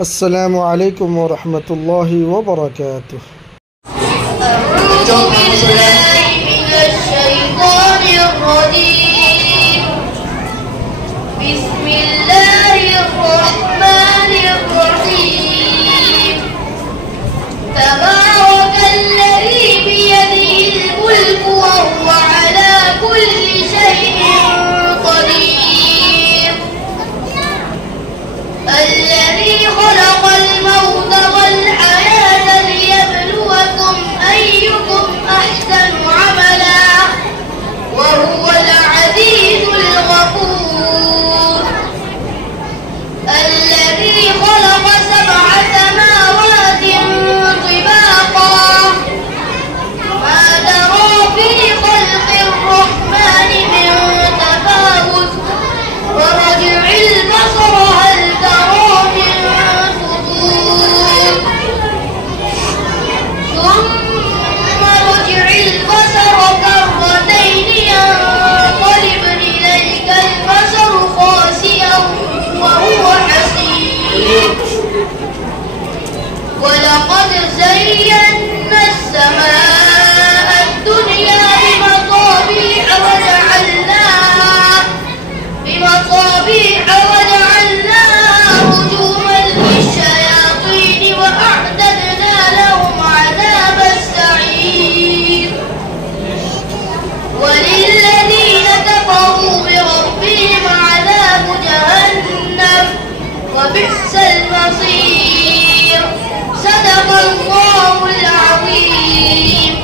السلام عليكم ورحمة الله وبركاته. أعوذ بالله من الشيطان الرجيم. بسم الله الرحمن الرحيم. تبارك الذي بيده الملك وهو على كل شيء قدير. الذي خلق الموت والحياة ليبلوكم أيكم أحسن عملا وهو العزيز الغفور. الذي خلق سبع سماوات طباقا ما ترى في خلق الرحمن من تفاوت ورجع البصر هل ترى من فطور ثم رجع البصر كرتين ينقلب إليك البصر خاسئا وهو حسير. ولقد زينا السماء الدنيا بمصابيح وجعلناها رجوما للشياطين وأعتدنا لهم عذاب السعير. وللذين كفروا بربهم عذاب جهنم وبئس المصير. صدق الله العظيم.